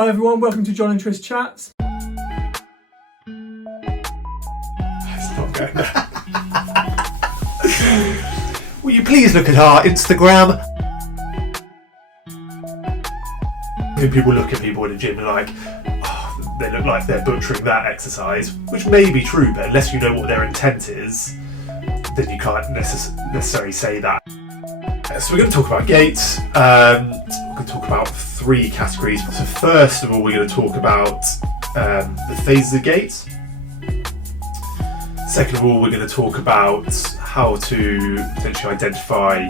Hi everyone, welcome to John and Tris Chats. It's not going there. Will you please look at our Instagram? When people look at people in the gym and like, oh, they look like they're butchering that exercise, which may be true, but unless you know what their intent is, then you can't necessarily say that. So we're going to talk about GAIT. We're going to talk about 3 categories. So first of all, we're going to talk about the phases of GAIT. Second of all, we're going to talk about how to potentially identify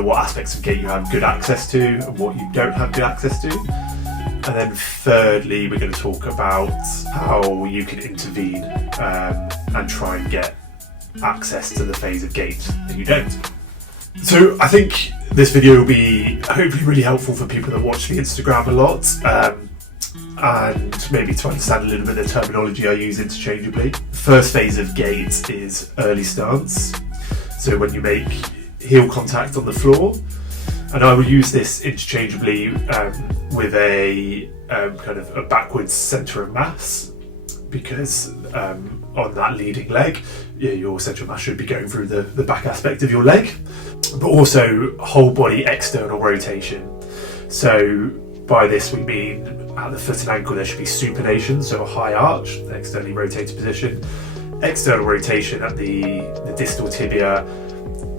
what aspects of GAIT you have good access to and what you don't have good access to. And then thirdly, we're going to talk about how you can intervene and try and get access to the phase of GAIT that you don't. So I think this video will be hopefully really helpful for people that watch the Instagram a lot and maybe to understand a little bit of the terminology I use interchangeably. First phase of GAIT is early stance. So when you make heel contact on the floor, and I will use this interchangeably with a kind of a backwards centre of mass, because on that leading leg, your centre of mass should be going through the back aspect of your leg, but also whole body external rotation. So by this we mean at the foot and ankle there should be supination, so a high arch, externally rotated position, external rotation at the distal tibia,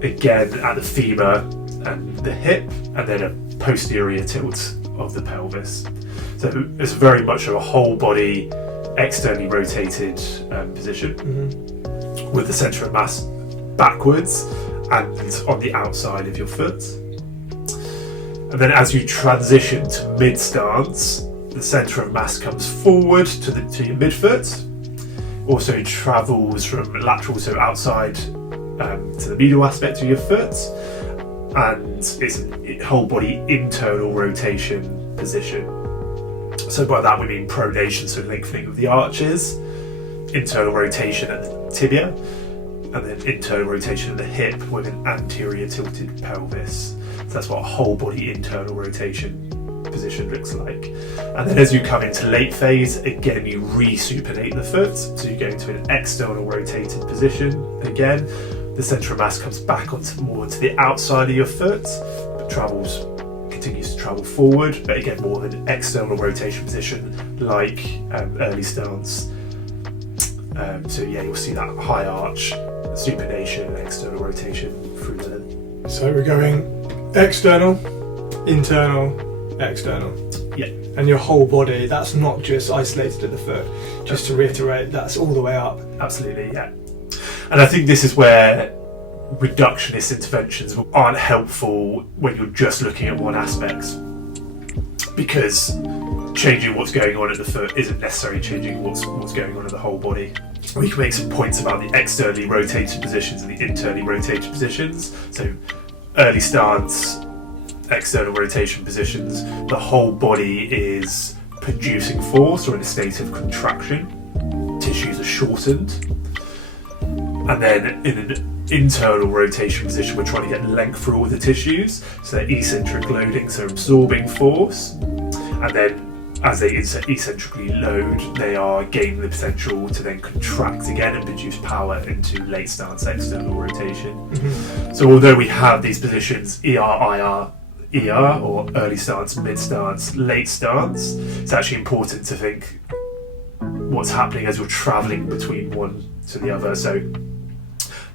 again at the femur and the hip, and then a posterior tilt of the pelvis. So it's very much a whole body externally rotated position with the centre of mass backwards and on the outside of your foot. And then as you transition to mid-stance, the centre of mass comes forward to your midfoot, also travels from lateral, so outside to the medial aspect of your foot, and it's a whole body internal rotation position. So by that we mean pronation, so lengthening of the arches, internal rotation at the tibia, and then internal rotation of the hip with an anterior tilted pelvis. So that's what a whole body internal rotation position looks like. And then as you come into late phase, again you re-supinate the foot, so you go into an external rotated position. Again, the centre of mass comes back more onto the outside of your foot, but continues to travel forward, but again more of an external rotation position like early stance. So yeah, you'll see that high arch, supination, external rotation through the limb. So we're going external, internal, external. Yeah. And your whole body, that's not just isolated at the foot. Just to reiterate, that's all the way up. Absolutely, yeah. And I think this is where reductionist interventions aren't helpful when you're just looking at one aspect, because changing what's going on at the foot isn't necessarily changing what's going on in the whole body. We can make some points about the externally rotated positions and the internally rotated positions. So early stance, external rotation positions, the whole body is producing force or in a state of contraction. Tissues are shortened. And then in an internal rotation position, we're trying to get length through all the tissues. So they're eccentric loading, so absorbing force. And then as they eccentrically load, they are gaining the potential to then contract again and produce power into late stance external rotation. So although we have these positions ER, IR, or early stance, mid stance, late stance, it's actually important to think what's happening as you're travelling between one to the other. So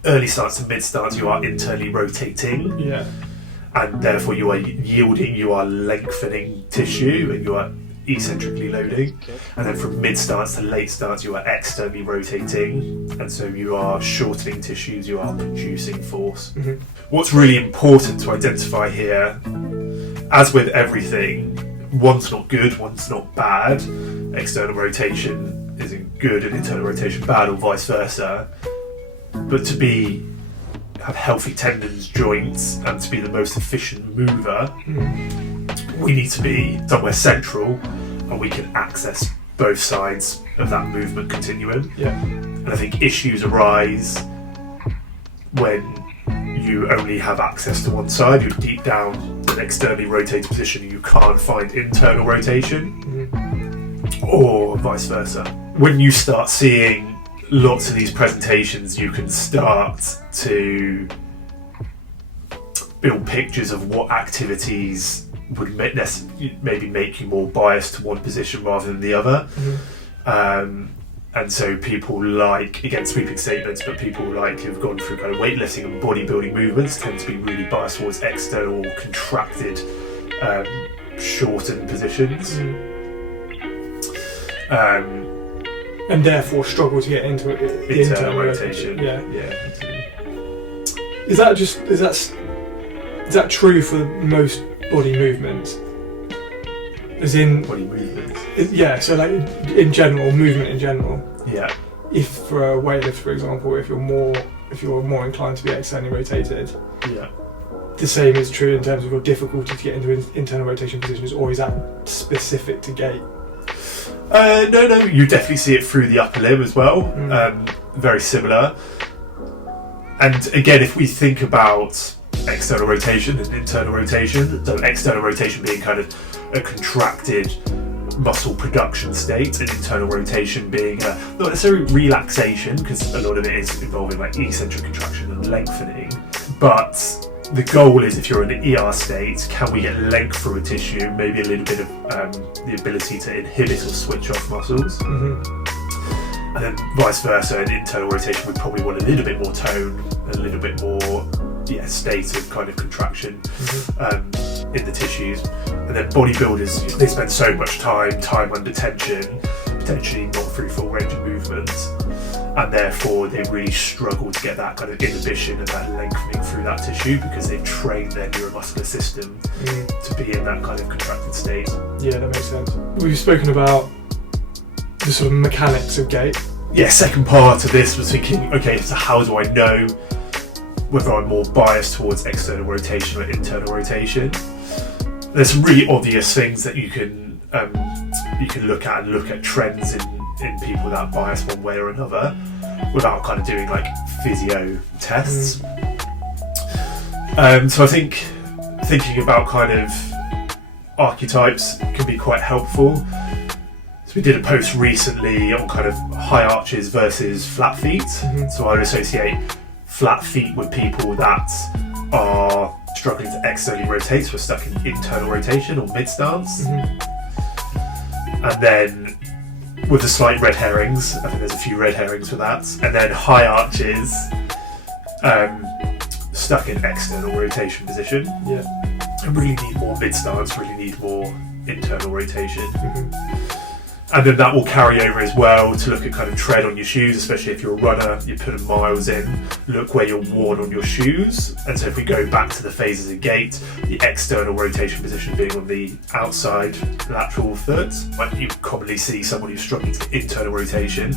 early stance to mid stance, you are internally rotating, and therefore you are yielding, you are lengthening tissue, and you are eccentrically loading. And then from mid stance to late stance, you are externally rotating, and so you are shortening tissues, you are producing force. What's really important to identify here, as with everything, one's not good, one's not bad. External rotation isn't good and internal rotation bad, or vice versa. But to have healthy tendons, joints, and to be the most efficient mover, we need to be somewhere central, and we can access both sides of that movement continuum. And I think issues arise when you only have access to one side. You're deep down in an externally rotated position and you can't find internal rotation. or vice versa. When you start seeing lots of these presentations, you can start to build pictures of what activities would maybe make you more biased to one position rather than the other. And so people like, again, sweeping statements, but people like who've gone through kind of weightlifting and bodybuilding movements tend to be really biased towards external, contracted, shortened positions. And therefore struggle to get into the internal rotation. Yeah. Is that true for most body movements? As in body movements. Yeah, so like in general, movement in general. Yeah. If for a weightlift, for example, if you're more inclined to be externally rotated. Yeah. The same is true in terms of your difficulty to get into internal rotation positions, or is that specific to GAIT? No, you definitely see it through the upper limb as well. Very similar. And again, if we think about external rotation and internal rotation, so external rotation being kind of a contracted muscle production state, and internal rotation being not necessarily relaxation, because a lot of it is involving like eccentric contraction and lengthening, but the goal is, if you're in an ER state, can we get length through a tissue, maybe a little bit of the ability to inhibit or switch off muscles. And then vice versa, in internal rotation we probably want a little bit more tone, a little bit more state of kind of contraction in the tissues. And then bodybuilders, they spend so much time under tension, potentially not through full range of movement, and therefore they really struggle to get that kind of inhibition and that lengthening through that tissue, because they've trained their neuromuscular system to be in that kind of contracted state. Yeah, that makes sense. We've spoken about the sort of mechanics of GAIT. Yeah, second part of this was thinking, okay, so how do I know whether I'm more biased towards external rotation or internal rotation? There's some really obvious things that you can look at, and look at trends in people that are biased one way or another, without kind of doing like physio tests. So I think thinking about kind of archetypes can be quite helpful. So we did a post recently on kind of high arches versus flat feet. So I would associate flat feet with people that are struggling to externally rotate, so we're stuck in internal rotation or mid stance. And then with the slight red herrings, I think there's a few red herrings for that. And then high arches, stuck in external rotation position. And really need more mid stance, really need more internal rotation. And then that will carry over as well to look at kind of tread on your shoes, especially if you're a runner, you're putting miles in, look where you're worn on your shoes. And so if we go back to the phases of GAIT, the external rotation position being on the outside lateral foot, like you commonly see someone who's struggling to get internal rotation,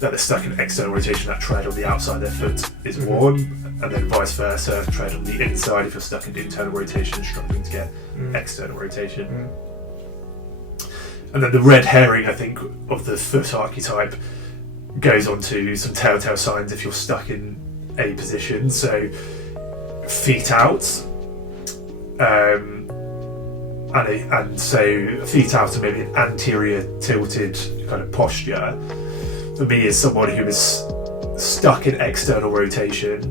that they're stuck in external rotation, that tread on the outside of their foot is worn, and then vice versa, tread on the inside if you're stuck in internal rotation and struggling to get external rotation. And then the red herring, I think, of the foot archetype goes on to some telltale signs if you're stuck in a position. So feet out, and so feet out and maybe an anterior tilted kind of posture, for me, is someone who is stuck in external rotation,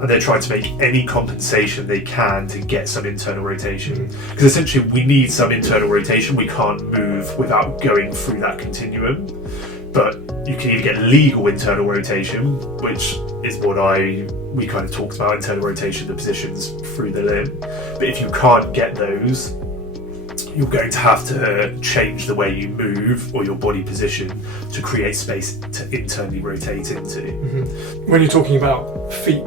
and they're trying to make any compensation they can to get some internal rotation. Because essentially we need some internal rotation, we can't move without going through that continuum. But you can either get legal internal rotation, which is what we kind of talked about, internal rotation, the positions through the limb. But if you can't get those, you're going to have to change the way you move or your body position to create space to internally rotate into. When you're talking about feet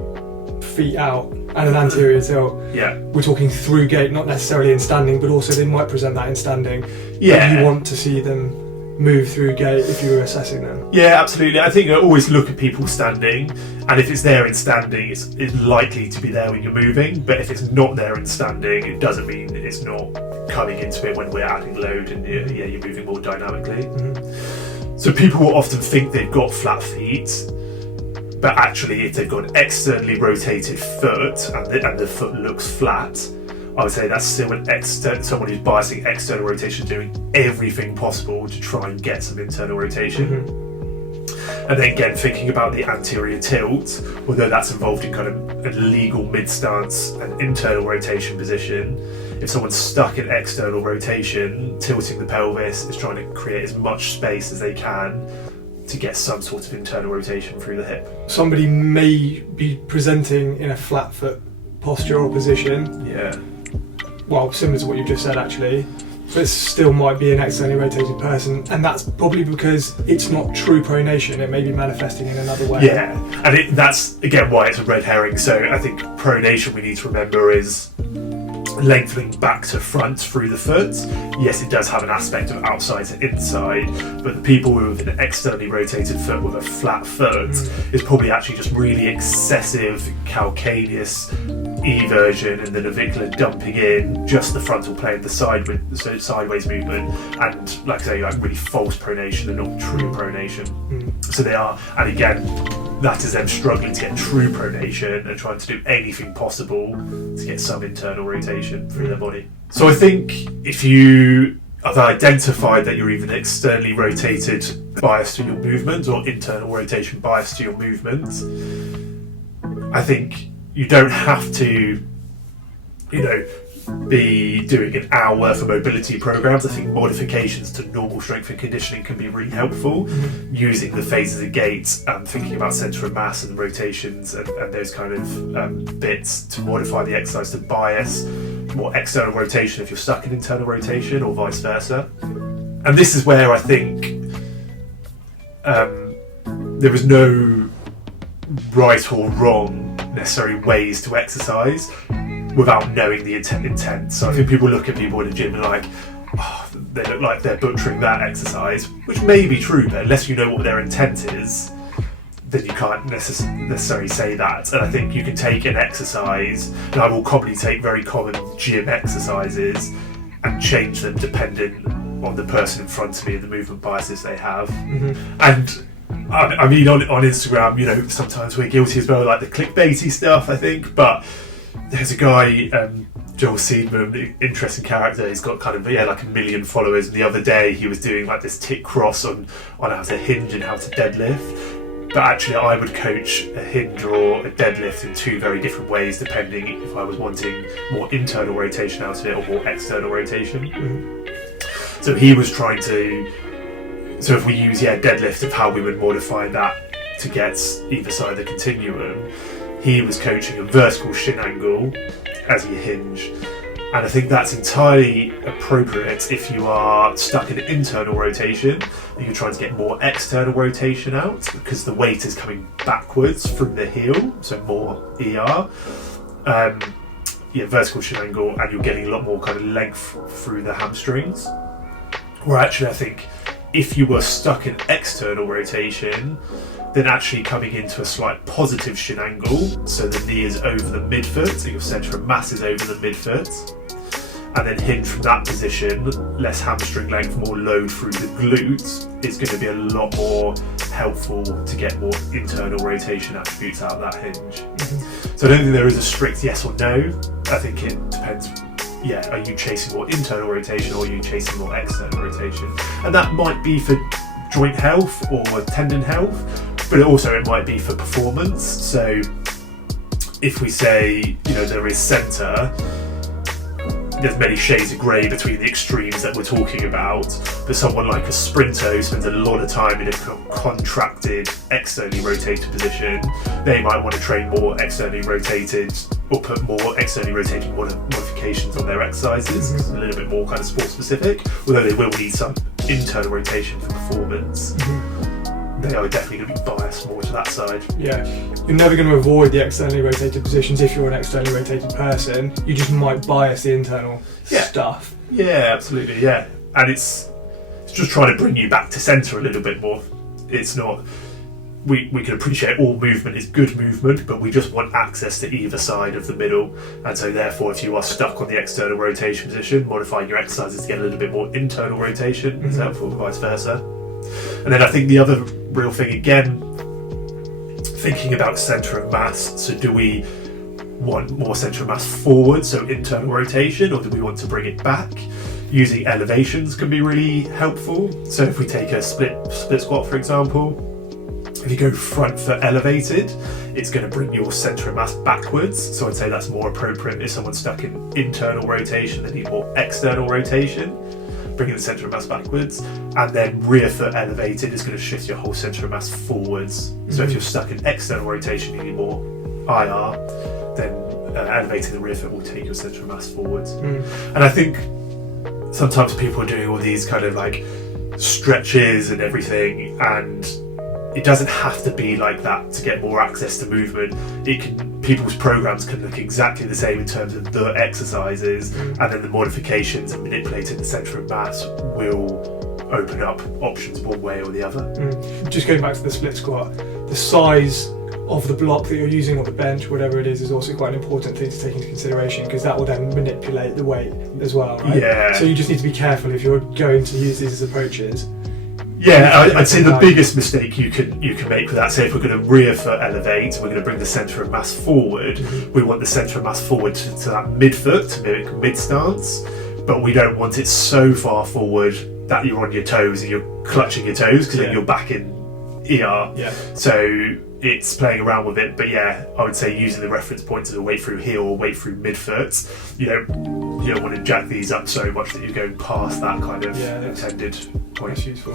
out and an anterior tilt, we're talking through GAIT, not necessarily in standing, but also they might present that in standing. And you want to see them move through GAIT if you were assessing them. Yeah, absolutely. I think I always look at people standing, and if it's there in standing, it's likely to be there when you're moving. But if it's not there in standing, it doesn't mean it's not coming into it when we're adding load and you're moving more dynamically. So people will often think they've got flat feet, but actually if they've got an externally rotated foot and the foot looks flat, I would say that's still someone who's biasing external rotation, doing everything possible to try and get some internal rotation. And then again, thinking about the anterior tilt, although that's involved in kind of a legal mid-stance and internal rotation position, if someone's stuck in external rotation, tilting the pelvis is trying to create as much space as they can to get some sort of internal rotation through the hip. Somebody may be presenting in a flat foot posture or position. Yeah. Well, similar to what you've just said actually, but it still might be an externally rotated person, and that's probably because it's not true pronation. It may be manifesting in another way. Yeah, and that's again why it's a red herring. So I think pronation, we need to remember, is lengthening back to front through the foot. Yes, it does have an aspect of outside to inside, but the people with an externally rotated foot with a flat foot is probably actually just really excessive calcaneus eversion and the navicular dumping in, just the frontal plane, the sideways movement, and like I say, like really false pronation and not true pronation. So they are, and again, that is them struggling to get true pronation and trying to do anything possible to get some internal rotation through their body. So I think if you have identified that you're even externally rotated bias to your movement or internal rotation bias to your movement, I think you don't have to, be doing an hour worth of mobility programs. I think modifications to normal strength and conditioning can be really helpful, using the phases of GAIT and thinking about centre of mass and rotations and those kind of bits to modify the exercise to bias more external rotation if you're stuck in internal rotation, or vice versa. And this is where I think there is no right or wrong necessary ways to exercise without knowing the intent. So I think people look at people in a gym and like, oh, they look like they're butchering that exercise, which may be true, but unless you know what their intent is, then you can't necessarily say that. And I think you can take an exercise, and I will probably take very common gym exercises and change them depending on the person in front of me and the movement biases they have. And I mean, on Instagram, sometimes we're guilty as well, like the clickbaity stuff, I think, but there's a guy, Joel Seedman, interesting character. He's got kind of like 1 million followers. And the other day he was doing like this tick cross on how to hinge and how to deadlift. But actually, I would coach a hinge or a deadlift in two very different ways, depending if I was wanting more internal rotation out of it or more external rotation. So he was trying to. So if we use deadlift of how we would modify that to get either side of the continuum. He was coaching a vertical shin angle as your hinge, and I think that's entirely appropriate if you are stuck in internal rotation and you're trying to get more external rotation out, because the weight is coming backwards from the heel, so more ER. Vertical shin angle, and you're getting a lot more kind of length through the hamstrings. Where actually I think if you were stuck in external rotation, then actually coming into a slight positive shin angle, so the knee is over the midfoot, so your centre of mass is over the midfoot, and then hinge from that position, less hamstring length, more load through the glutes, is going to be a lot more helpful to get more internal rotation attributes out of that hinge. So I don't think there is a strict yes or no. I think it depends. Are you chasing more internal rotation or are you chasing more external rotation? And that might be for joint health or tendon health, but it might be for performance. So if we say, there is centre, there's many shades of grey between the extremes that we're talking about, but someone like a sprinter who spends a lot of time in a contracted, externally rotated position, they might want to train more externally rotated or put more externally rotated modifications on their exercises. It's a little bit more kind of sport specific, although they will need some internal rotation for performance. They are definitely going to be biased more to that side. Yeah, you're never going to avoid the externally rotated positions if you're an externally rotated person. You just might bias the internal stuff. Yeah, absolutely, yeah. And it's just trying to bring you back to centre a little bit more. It's not... We can appreciate all movement is good movement, but we just want access to either side of the middle. And so therefore, if you are stuck on the external rotation position, modifying your exercises to get a little bit more internal rotation is helpful, vice versa. And then I think the other real thing, again, thinking about centre of mass. So do we want more centre of mass forward, so internal rotation, or do we want to bring it back? Using elevations can be really helpful. So if we take a split squat, for example, if you go front foot elevated, it's going to bring your centre of mass backwards. So I'd say that's more appropriate if someone's stuck in internal rotation, they need more external rotation, bringing the centre of mass backwards. And then rear foot elevated is going to shift your whole centre of mass forwards. So if you're stuck in external rotation, you need more IR, then elevating the rear foot will take your centre of mass forwards. And I think sometimes people are doing all these kind of like stretches and everything, and it doesn't have to be like that to get more access to movement. People's programs can look exactly the same in terms of the exercises, and then the modifications and manipulating the centre of mass will open up options one way or the other. Just going back to the split squat, the size of the block that you're using, or the bench, whatever it is also quite an important thing to take into consideration, because that will then manipulate the weight as well, right? Yeah. So you just need to be careful if you're going to use these as approaches. Yeah, I'd say the biggest mistake you can make with that, say if we're going to rear foot elevate, we're going to bring the centre of mass forward, we want the centre of mass forward to that midfoot, to mimic mid stance, but we don't want it so far forward that you're on your toes and you're clutching your toes, because then you're back in ER. So it's playing around with it, but I would say using the reference points as a weight through heel or weight through midfoot. You don't want to jack these up so much that you're going past that kind of intended point. That's useful.